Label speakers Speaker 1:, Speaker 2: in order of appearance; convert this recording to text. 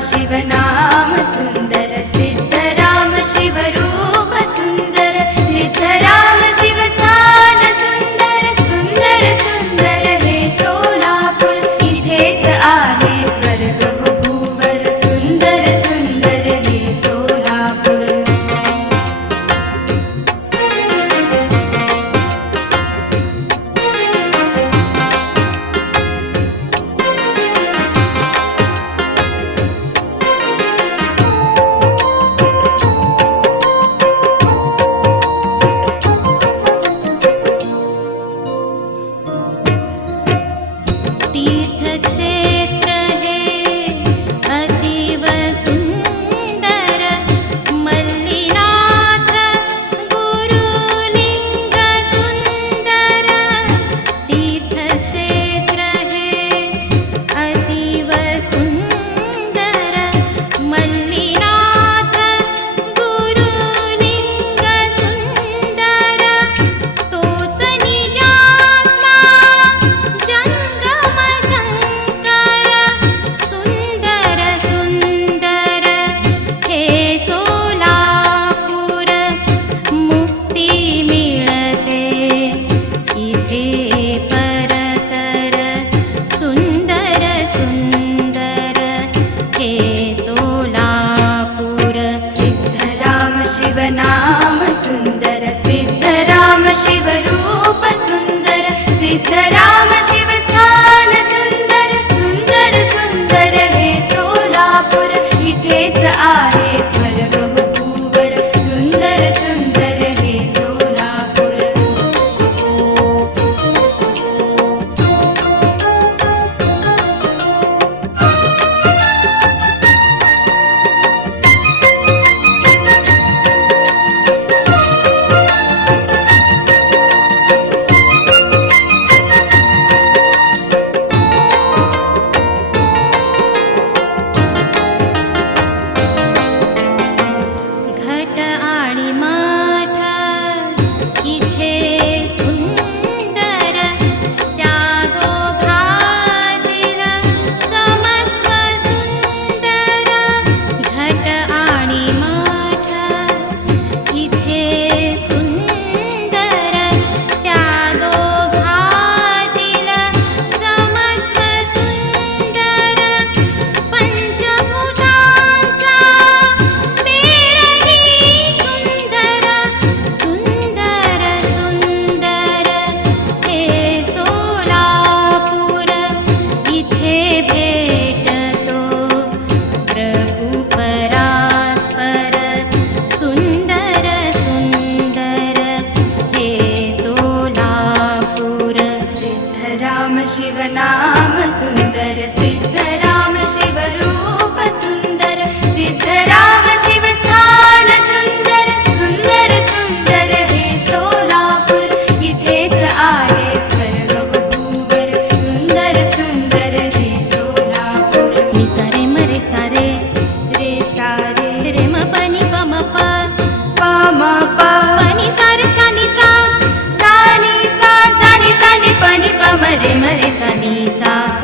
Speaker 1: शिवनाम सुन्दर शिवनाम सिद्धराम सा